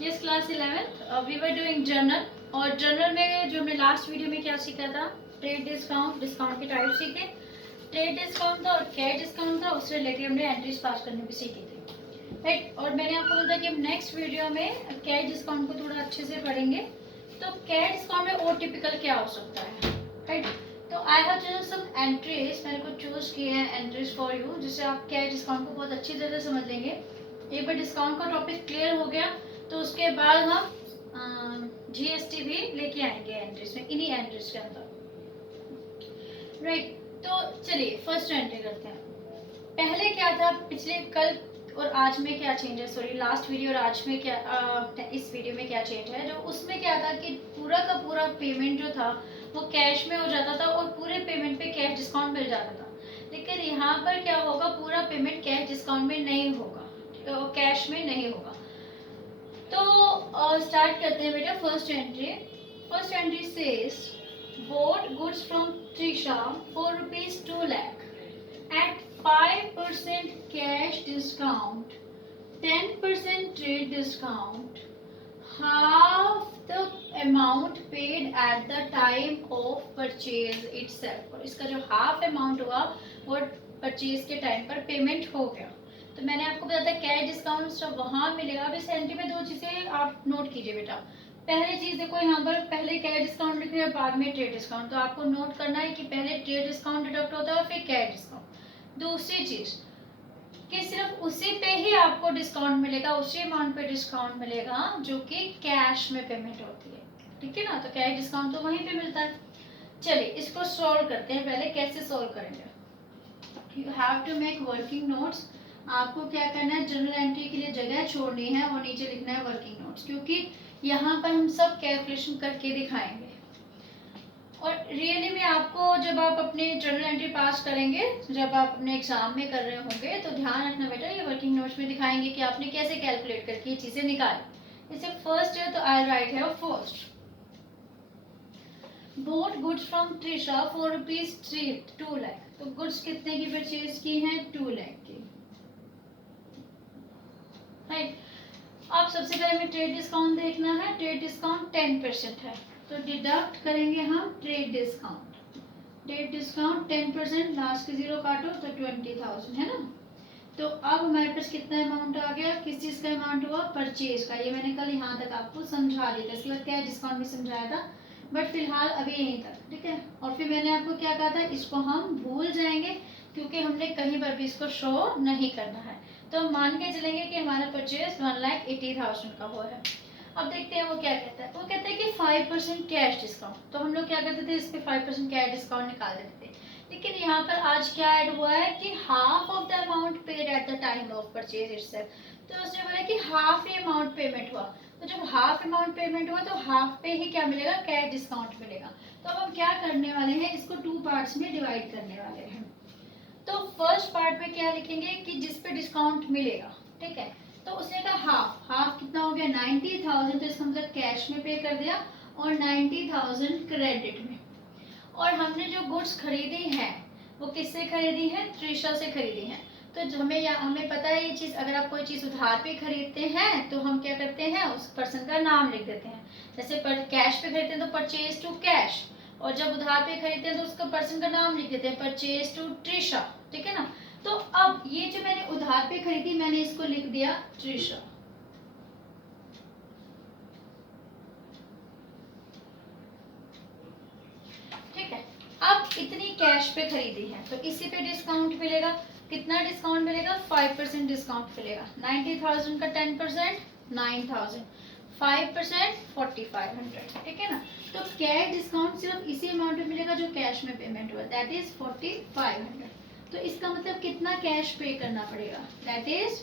Yes class 11th we were doing journal. और journal में जो हमने लास्ट वीडियो में क्या सीखा था, ट्रेड डिस्काउंट, डिस्काउंट के टाइप सीखे, ट्रेड डिस्काउंट था और कैश डिस्काउंट था, उससे रिलेटेड हमने एंट्रीज पास करने भी सीखी थी, राइट। और मैंने आपको बोला था कि हम नेक्स्ट वीडियो में कैश डिस्काउंट को थोड़ा अच्छे से पढ़ेंगे। तो कैश डिस्काउंट में और टिपिकल क्या हो सकता है, राइट। तो I have chosen some entries, मैंने कुछ चूज किए हैं एंट्रीज फॉर यू, जिससे आप कैश डिस्काउंट को बहुत अच्छी तरह से समझ लेंगे। एक बार डिस्काउंट का टॉपिक क्लियर हो गया तो उसके बाद हम जीएसटी भी लेके आएंगे एंट्रीज में, इन्हीं एंट्रीज के अंदर, राइट। तो चलिए फर्स्ट एंट्री करते हैं। पहले क्या था, पिछले कल और आज में क्या चेंज है, सॉरी लास्ट वीडियो और आज में क्या, इस वीडियो में क्या चेंज है। जो उसमें क्या था कि पूरा का पूरा पेमेंट जो था वो कैश में हो जाता था और पूरे पेमेंट पे कैश डिस्काउंट मिल जाता था। लेकिन यहाँ पर क्या होगा, पूरा पेमेंट कैश डिस्काउंट में नहीं होगा, तो कैश में नहीं होगा। तो स्टार्ट करते हैं बेटा। First entry says bought goods from Trisha for rupees 2 lakh at 5% cash discount, 10% trade discount, half the amount paid at the time of purchase itself। और इसका जो हाफ अमाउंट हुआ वो परचेज के टाइम पर पेमेंट हो गया। तो मैंने आपको बताया था कैश डिस्काउंट जब वहां मिलेगा। अब इस एंट्री में दो चीजें आप नोट कीजिए बेटा। पहली चीज देखो, यहाँ पर पहले कैश डिस्काउंट लिख रहे हैं, बाद में ट्रेड डिस्काउंट। तो आपको नोट करना है कि पहले ट्रेड डिस्काउंट डिडक्ट होता है और फिर कैश डिस्काउंट। दूसरी चीज कि सिर्फ उसी पे ही आपको डिस्काउंट मिलेगा, उसी अमाउंट पे डिस्काउंट मिलेगा जो कि कैश में पेमेंट होती है, ठीक है ना। तो कैश डिस्काउंट तो वहीं पे मिलता है। चलिए इसको सॉल्व करते हैं। पहले कैसे सॉल्व करेंगे, you have to make working notes. आपको क्या करना है, जनरल एंट्री के लिए जगह छोड़नी है और नीचे लिखना है वर्किंग नोट्स, क्योंकि यहाँ पर हम सब कैलकुलेशन करके दिखाएंगे। और रियली में आपको जब आप अपने जनरल एंट्री पास करेंगे, जब आप अपने एग्जाम में कर रहे होंगे, तो ध्यान रखना बेटा, ये वर्किंग नोट्स में दिखाएंगे कि आपने कैसे कैलकुलेट करके ये चीजें निकाली। जैसे फर्स्ट है तो आई राइट है first, bought goods from Trisha for rupees 2 lakh। तो गुड्स कितने की परचेज की हैं, 2 लाख की, राइट। अब सबसे पहले हमें ट्रेड डिस्काउंट देखना है। ट्रेड डिस्काउंट 10% है, तो डिडक्ट करेंगे हम trade discount. Trade discount 10%, last के जीरो काटो तो 20,000 है ना। तो अब हमारे पास कितना अमाउंट आ गया, किस चीज का अमाउंट हुआ, परचेज का। ये मैंने कल यहाँ तक आपको समझा दिया था, इसके बाद क्या डिस्काउंट भी समझाया था, बट फिलहाल अभी यहीं तक, ठीक है। और फिर मैंने आपको क्या कहा था, इसको हम भूल जाएंगे क्योंकि हमने कहीं पर भी इसको शो नहीं करना है। तो हम मान के चलेंगे कि हमारा परचेज 1,80,000 का हुआ है। अब देखते हैं वो क्या कहता है। वो कहता है कि 5% कैश डिस्काउंट। तो हम लोग क्या करते थे, इस पे 5% कैश डिस्काउंट निकाल देते थे। लेकिन यहाँ पर आज क्या ऐड हुआ है कि half of the amount paid eight the time of purchase itself. तो उसने बोला कि हाफ ही अमाउंट पेमेंट हुआ। तो जब हाफ अमाउंट पेमेंट हुआ तो हाफ पे ही क्या मिलेगा, कैश डिस्काउंट मिलेगा। तो अब हम क्या करने वाले हैं, इसको 2 पार्ट्स में डिवाइड करने वाले हैं। तो फर्स्ट पार्ट में क्या लिखेंगे कि जिस पे डिस्काउंट मिलेगा, ठीक है। तो उसने कहा हाफ, हाफ कितना हो गया 90,000, तो इसका मतलब कैश में पे कर दिया और 90,000 क्रेडिट में। और हमने जो गुड्स खरीदी हैं वो किससे खरीदी है, त्रिशा से खरीदी है। तो हमें पता है ये चीज, अगर आप कोई चीज उधार पे खरीदते हैं तो हम क्या करते हैं, उस पर्सन का नाम लिख देते हैं। जैसे कैश पे खरीदते हैं तो परचेज टू कैश, और जब उधार पे खरीदते हैं तो उसका पर्सन का नाम लिख देते हैं, परचेज टू त्रिशा, ठीक है ना। तो अब ये जो मैंने उधार पे खरीदी, मैंने इसको लिख दिया त्रिशा, ठीक है। अब इतनी कैश पे खरीदी है तो इसी पे डिस्काउंट मिलेगा। कितना डिस्काउंट मिलेगा, 5% डिस्काउंट मिलेगा। 90,000 का 10%, 9,000, 5% 4,500, ठीक है ना। तो कैश डिस्काउंट सिर्फ इसी अमाउंट में मिलेगा जो कैश में पेमेंट हुआ, दैट इज 4,500। तो इसका मतलब कितना कैश पे करना पड़ेगा, दैट इज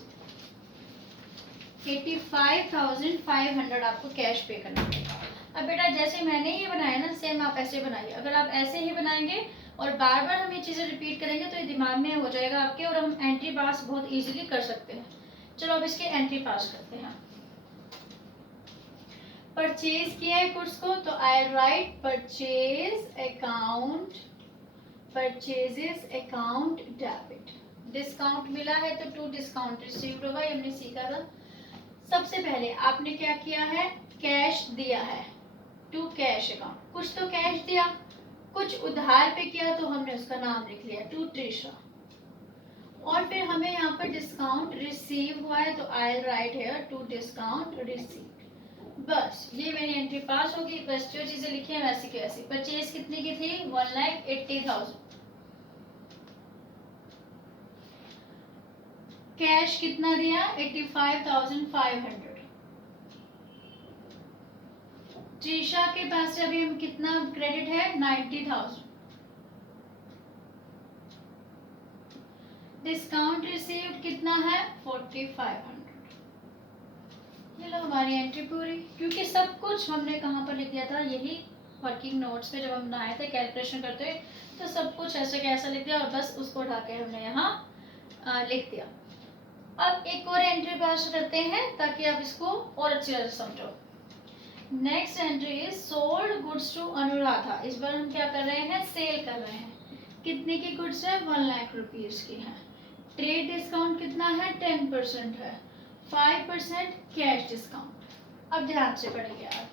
85,500 आपको कैश पे करना पड़ेगा। अब बेटा जैसे मैंने ये बनाया ना, सेम आप ऐसे बनाइए। अगर आप ऐसे ही बनाएंगे और बार बार हम ये चीजें रिपीट करेंगे तो ये दिमाग में हो जाएगा आपके, और हम एंट्री पास बहुत इजीली कर सकते हैं। चलो अब इसके एंट्री पास करते हैं। परचेज किया है गुड्स को, तो I write purchase account, purchases account debit. Discount मिला है तो 2 डिस्काउंट रिसीव्ड होगा, ये हमने सीखा था। सबसे पहले आपने क्या किया है, कैश दिया है टू कैश अकाउंट, कुछ तो कैश दिया, कुछ उधार पे किया तो हमने उसका नाम लिख लिया टू ट्रिशा। और फिर हमें यहाँ पर डिस्काउंट रिसीव हुआ है तो I write here to discount receive. बस ये मेरी एंट्री पास होगी। बस जो चीजें लिखी है वैसी की वैसी। परचेज कितने की थी, 1,80,000। कैश कितना दिया, 85,500। त्रिशा के पास से अभी हम कितना क्रेडिट है, 90,000। डिस्काउंट रिसीव्ड कितना है, 4,500। ये लो हमारी एंट्री पूरी, क्योंकि सब कुछ हमने कहाँ पर लिख दिया था, यही वर्किंग नोट्स पे जब हम बनाए थे कैलकुलेशन करते हुए, तो सब कुछ ऐसे कैसा लिख दिया और बस उसको उठा के हमने यहाँ लिख दिया। अब एक और एंट्री पास करते हैं ताकि आप इसको और अच्छी तरह से समझो। Next entry is sold goods to Anuradha. इस बार हम क्या कर रहे हैं, सेल कर रहे हैं। कितने की गुड्स है, 1,00,000 रुपीज की है। ट्रेड डिस्काउंट कितना है, 10% है। 5% कैश डिस्काउंट। अब ध्यान से पढ़िए आप,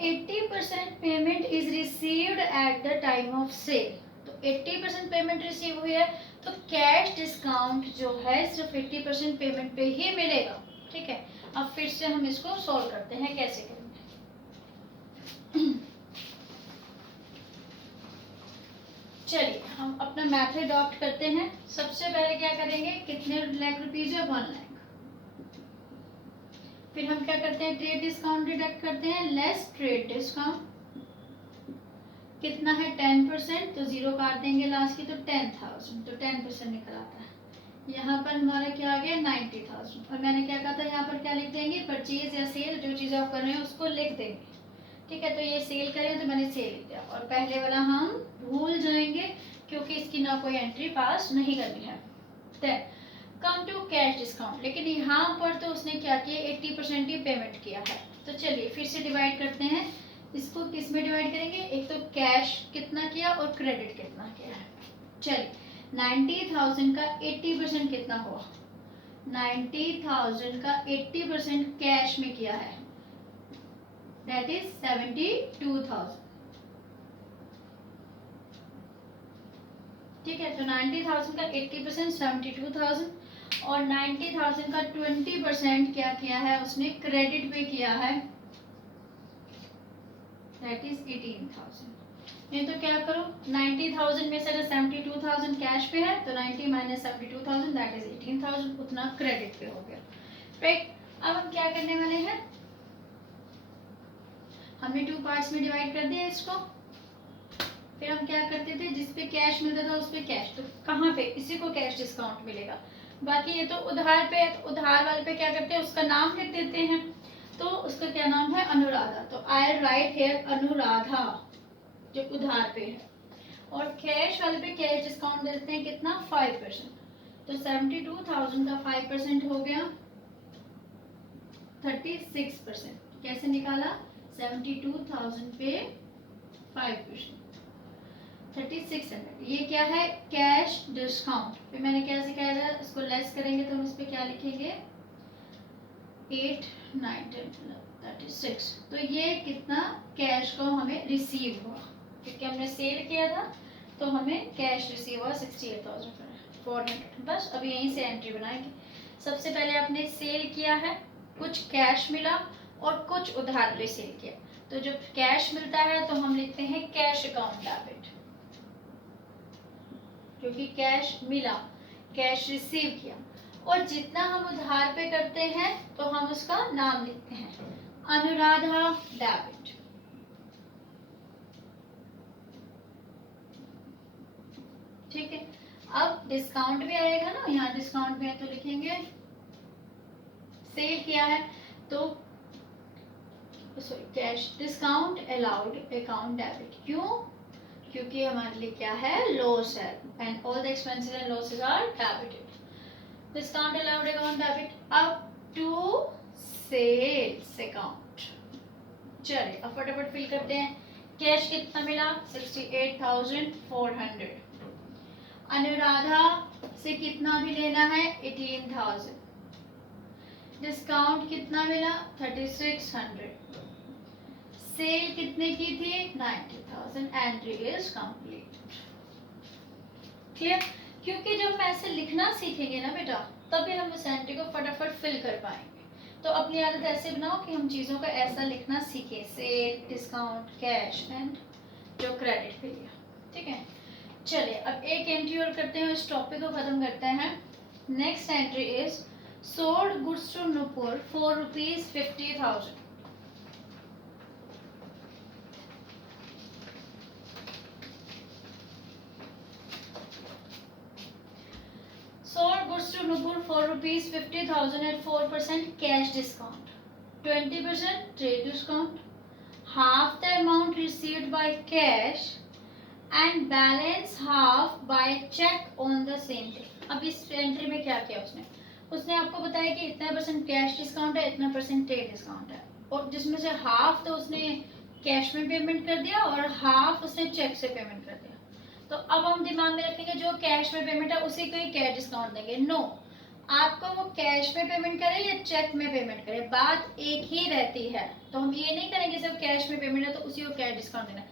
80% payment is received at the time of sale. तो 80% पेमेंट रिसीव हुई है तो कैश डिस्काउंट जो है सिर्फ 80% पेमेंट पे ही मिलेगा। ठीक है, अब फिर से हम इसको सॉल्व करते हैं, कैसे करेंगे। चलिए हम अपना मेथड अडॉप्ट करते हैं। सबसे पहले क्या करेंगे, कितने लाख रुपीज है, 1,00,000। फिर हम क्या करते हैं, ट्रेड डिस्काउंट डिडक्ट करते हैं, लेस ट्रेड डिस्काउंट कितना है, 10%, तो जीरो काट देंगे लास्ट की, तो 10,000, तो 10% निकल आता है। यहाँ पर हमारा क्या आ गया, 90,000। और मैंने क्या कहा था, यहाँ पर क्या लिख देंगे, परचेज या सेल, जो चीज़ आप कर रहे हैं उसको लिख देंगे। ठीक है, तो ये सेल करें तो मैंने सेल लिख दिया, और पहले वाला हम भूल जाएंगे क्योंकि इसकी ना कोई एंट्री पास नहीं करनी है। Then come to cash discount, लेकिन यहाँ पर तो उसने क्या किया, 80% ही पेमेंट किया है। तो चलिए फिर से डिवाइड करते हैं, इसको किस में डिवाइड करेंगे, एक तो कैश कितना किया और क्रेडिट कितना किया है। चलिए 90,000 का 80% कितना हुआ, 90,000 का 80% कैश में किया है, दैट इज 72,000। ठीक है, तो 90,000 का 80% 72,000, और 90,000 का 20% क्या किया है उसने, क्रेडिट पे किया है, दैट इज 18,000। नहीं तो क्या करो, 90,000 में से अगर 72,000 कैश पे है तो 90 माइनस 72,000 दैट इज 18,000, उतना क्रेडिट पे हो गया। राइट, अब हम क्या करने वाले हैं, हमने 2 पार्ट्स में डिवाइड कर दिया इसको। फिर हम क्या करते थे, जिस पे कैश मिलता था उस पे कैश, तो कहाँ पे, इसी को कैश डिस्काउंट मिलेगा। बाकी ये तो उधार पे है, तो उधार वाले पे क्या करते हैं, उसका नाम लिख देते हैं। तो उसका क्या नाम है, अनुराधा, तो आई राइट हियर अनुराधा जो उधार पे है। और कैश वाले पे कैश डिस्काउंट देते हैं कितना, 5%, तो 72,000 का 5% हो गया 36%। कैसे निकाला, 72,000 पे 5%, 3600। ये क्या है, कैश डिस्काउंट। फिर मैंने क्या सिखाया था, इसको लेस करेंगे तो हम इस पे क्या लिखेंगे, 8, 9, 10, 36। तो ये कितना कैश को हमें रिसीव हुआ, क्योंकि हमने सेल किया था तो हमें कैश रिसीव हुआ 68,400। बस अब यहीं से एंट्री बनाएंगे। सबसे पहले आपने सेल किया है, कुछ कैश मिला और कुछ उधार पे सेल किया, तो जब कैश मिलता है तो हम लिखते हैं कैश अकाउंट डेबिट, क्योंकि कैश मिला, कैश रिसीव किया। और जितना हम उधार पे करते हैं तो हम उसका नाम लिखते हैं, अनुराधा डेबिट। ठीक है, अब डिस्काउंट भी आएगा ना, यहाँ डिस्काउंट भी है तो लिखेंगे, सेल किया है तो sorry cash discount allowed account debit. क्यों, क्योंकि हमारे लिए क्या है, लॉस है, and all the expenses and losses are debited. Discount allowed account debit up to sales account. चलिए अब फटाफट फिल करते हैं। कैश कितना मिला, 68,400। अनुराधा से कितना भी लेना है, 18,000। डिस्काउंट कितना मिला 3600, सेल कितने की थी 90,000, एंट्री इज कंप्लीट। क्लियर? क्योंकि जब हम ऐसे लिखना सीखेंगे ना बेटा, तभी हम उस एंट्री को फटाफट फिल कर पाएंगे। तो अपनी आदत ऐसे बनाओ कि हम चीज़ों का ऐसा लिखना सीखें, सेल, डिस्काउंट, कैश एंड जो क्रेडिट पे लिया। ठीक है, चलिए अब एक एंट्री और करते हैं, इस टॉपिक को खत्म करते हैं। Next entry is sold goods to Nupur for ₹50,000। Sold goods to Nupur for ₹50,000 at 4% cash discount, 20% trade discount, half the amount received by cash and balance half by check on the same day। अब इस entry में क्या किया उसने? उसने आपको बताया कि इतना परसेंट कैश डिस्काउंट है, इतना परसेंट ट्रेड डिस्काउंट है, और जिसमें से हाफ तो उसने कैश में पेमेंट कर दिया और हाफ उसने चेक से पेमेंट कर दिया। तो अब हम दिमाग में रखेंगे जो कैश में पेमेंट है उसी को ही कैश डिस्काउंट देंगे। नो, आपको वो कैश में पेमेंट करे या चेक में पेमेंट करे, बात एक ही रहती है। तो हम ये नहीं करेंगे सिर्फ कैश में पेमेंट है तो उसी को कैश डिस्काउंट देना।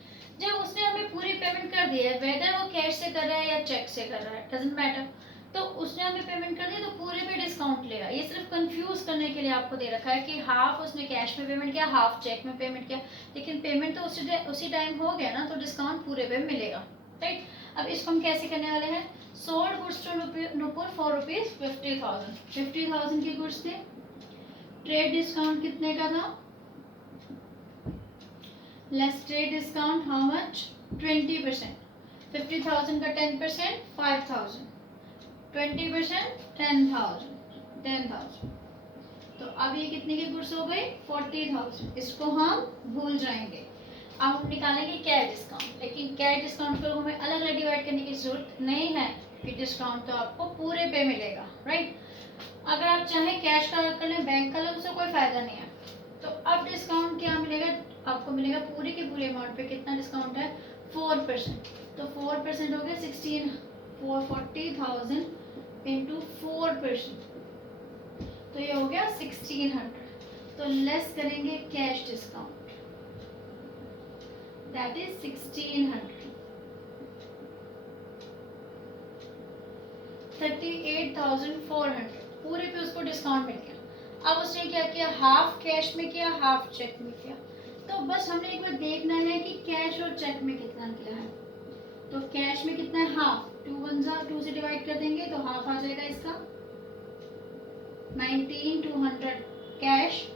जब उसने हमें पूरी पेमेंट कर दी है, वेदर वो कैश से कर रहा है या चेक से कर रहा है, डजंट मैटर, तो उसने हमें पेमेंट कर दी तो पूरे पे डिस्काउंट लेगा। ये सिर्फ कंफ्यूज करने के लिए आपको दे रखा है कि हाफ उसने कैश में पेमेंट किया, हाफ चेक में पेमेंट किया, लेकिन पेमेंट तो उसी टाइम हो गया ना, तो डिस्काउंट पूरे पे मिलेगा। राइट, अब इसको हम कैसे करने वाले हैं? Sold goods to Nupur for ₹50,000, 50,000 की गुड्स थे, ट्रेड डिस्काउंट कितने का था? Less trade discount how much? 20%। 50,000 का 10% 5,000, 20% 10,000। तो अब ये कितने की गुड्स हो गई? 40,000। इसको हम भूल जाएंगे। अब हम निकालेंगे कैश डिस्काउंट, लेकिन कैश डिस्काउंट को हमें अलग अलग डिवाइड करने की जरूरत नहीं है, कि डिस्काउंट तो आपको पूरे पे मिलेगा। राइट, अगर आप चाहें कैश का अलग कर लें, बैंक का अलग, उससे कोई फायदा नहीं है। तो अब डिस्काउंट क्या मिलेगा आपको? मिलेगा पूरी की पूरी अमाउंट पे कितना डिस्काउंट है? 4%। तो 4% हो गया 40,000 इंटू 4%, तो ये हो गया 1600। तो लेस करेंगे कैश डिस्काउंट, that is 1600, 38,400 पूरे पे उसको डिस्काउंट मिल गया। अब उसने क्या किया? हाफ कैश में किया, हाफ चेक में किया। तो बस हमने एक बार देखना है कि कैश और चेक में कितना किया है। तो कैश में कितना है? हाफ, 2 से डिवाइड कर देंगे तो हाफ आ जाएगा इसका 19,200 कैश,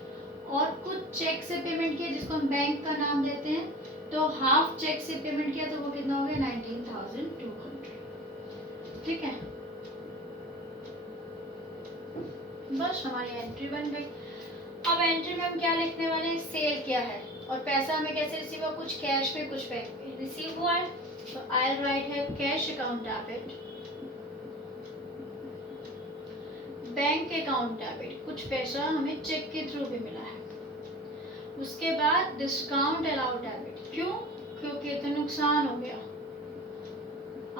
और कुछ चेक से पेमेंट किया जिसको हम बैंक का नाम देते हैं, तो हाफ चेक से पेमेंट किया तो वो कितना हो गया? 19,200। ठीक है, बस हमारी एंट्री बन गई। अब एंट्री में हम क्या लिखने वाले हैं? सेल क्या है और पैसा हमें कैसे रिसीव हुआ? कुछ कैश में कुछ बैंक में रिसीव हुआ है, तो आई राइट है cash account debit, bank account debit, कुछ पैसा हमें चेक के थ्रू भी मिला है। उसके बाद डिस्काउंट अलाउड डेबिट, क्यों? क्योंकि इतना नुकसान हो गया,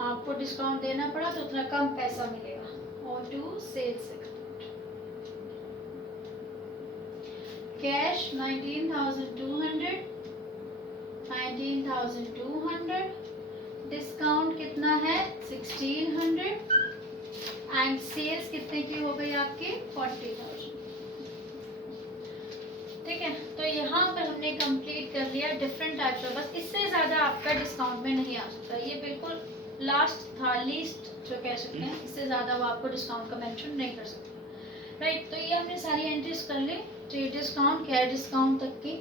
आपको डिस्काउंट देना पड़ा तो उतना कम पैसा मिलेगा। और to sales account, cash 19,200, discount कितना है? 1600, एंड सेल्स कितने की हो गई आपकी? 40,000। ठीक है, तो यहाँ पर हमने कंप्लीट कर लिया डिफरेंट टाइप्स ऑफ, बस इससे ज़्यादा आपका डिस्काउंट में नहीं आ सकता। ये बिल्कुल लास्ट था, लीस्ट जो कह सकते हैं, इससे ज़्यादा वो आपको डिस्काउंट का मेंशन नहीं कर सकता। राइट, तो ये हमने सारी एंट्रीज कर ली, ट्रेड डिस्काउंट, कैश डिस्काउंट तक की।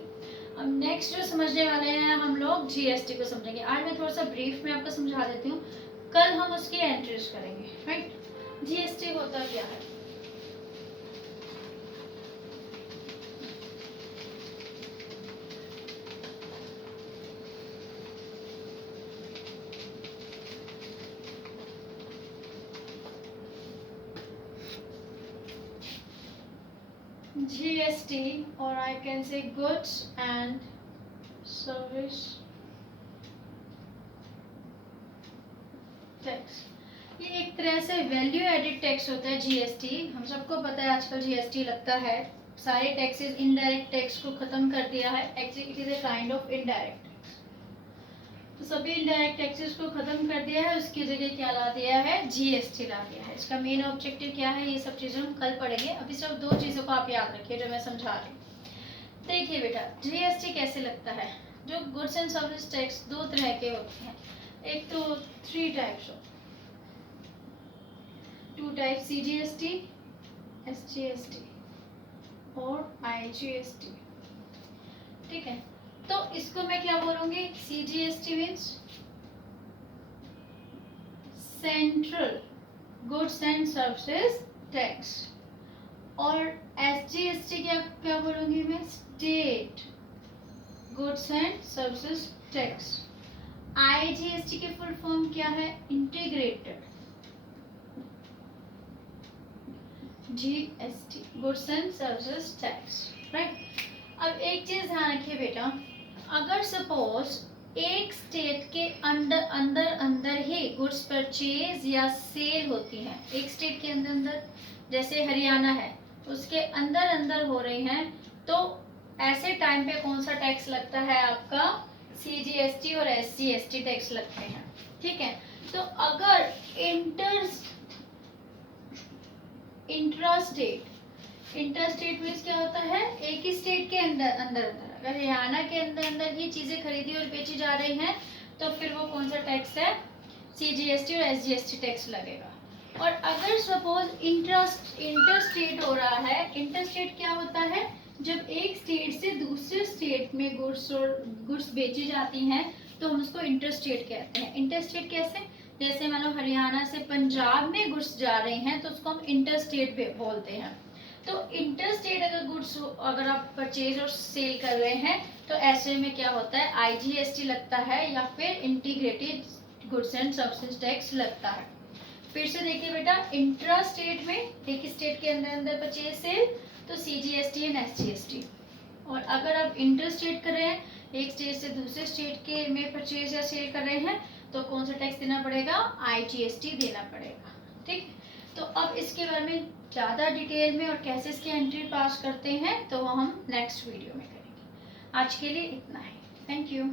अब नेक्स्ट जो समझने वाले हैं हम लोग जीएसटी को समझेंगे। आज मैं थोड़ा सा ब्रीफ में आपको समझा देती हूँ, कल हम उसकी एंट्रीज करेंगे। राइट, जीएसटी होता क्या है? GST, or I can say goods and service tax, ये एक तरह से वैल्यू एडिड टैक्स होता है जीएसटी। हम सबको पता है आजकल जीएसटी लगता है। सारे टैक्सेस इनडायरेक्ट टैक्स को खत्म कर दिया है। Actually it is a kind of indirect. तो सभी इनडायरेक्ट टैक्सेस को खत्म कर दिया है, उसकी जगह क्या ला दिया है, जीएसटी ला दिया है। इसका मेन ऑब्जेक्टिव क्या है, ये सब चीजें हम कल पढ़ेंगे। अभी सिर्फ दो चीजों को आप याद रखिए जो मैं समझा रही हूँ। देखिए बेटा, जीएसटी कैसे लगता है। जो गुड्स एंड सर्विस टैक्स दो तरह के होते हैं। एक तो 3 types of, 2 type CGST, SGST और आईजीएसटी। ठीक है, तो इसको मैं क्या बोलूंगी, CGST means central goods and services tax, और एसजीएसटी क्या क्या बोलूंगी मैं, state goods and services tax. IGST की फुल फॉर्म क्या है, integrated GST, goods and services tax, right. अब एक चीज ध्यान रखिए बेटा, अगर सपोज एक स्टेट के अंदर अंदर अंदर ही गुड्स परचेज या सेल होती हैं, एक स्टेट के अंदर अंदर, जैसे हरियाणा है उसके अंदर अंदर हो रही हैं, तो ऐसे टाइम पे कौन सा टैक्स लगता है आपका, सीजीएसटी और एसजीएसटी टैक्स लगते हैं। ठीक है, तो अगर इंट्रास्टेट मीन्स क्या होता है, एक ही स्टेट के अंदर अंदर अंदर, अगर हरियाणा के अंदर अंदर ही चीजें खरीदी और बेची जा रही हैं, तो फिर वो कौन सा टैक्स है, सीजीएसटी और एसजीएसटी टैक्स लगेगा। और अगर सपोज इंटरस्टेट हो रहा है, इंटरस्टेट क्या होता है, जब एक स्टेट से दूसरे स्टेट में गुड्स बेची जाती हैं, तो हम उसको इंटरस्टेट कहते हैं। इंटरस्टेट कैसे, जैसे मान लो हरियाणा से पंजाब में गुड्स जा रही हैं, तो उसको हम इंटरस्टेट बोलते हैं। तो इंटरस्टेट अगर गुड्स अगर आप परचेज और सेल कर रहे हैं, तो ऐसे में क्या होता है, आईजीएसटी लगता है या फिर integrated goods and services tax लगता है। फिर से देखिए बेटा, इंट्रा स्टेट में एक स्टेट के अंदर अंदर परचेज सेल, तो सीजीएसटी एंड एसजीएसटी। और अगर आप इंटर स्टेट कर रहे हैं, एक स्टेट से दूसरे स्टेट के में परचेज या सेल कर रहे हैं, तो कौन सा टैक्स देना पड़ेगा, आईजीएसटी देना पड़ेगा। ठीक, तो अब इसके बारे में ज़्यादा डिटेल में और कैसे इसकी एंट्री पास करते हैं, तो हम नेक्स्ट वीडियो में करेंगे। आज के लिए इतना ही, थैंक यू।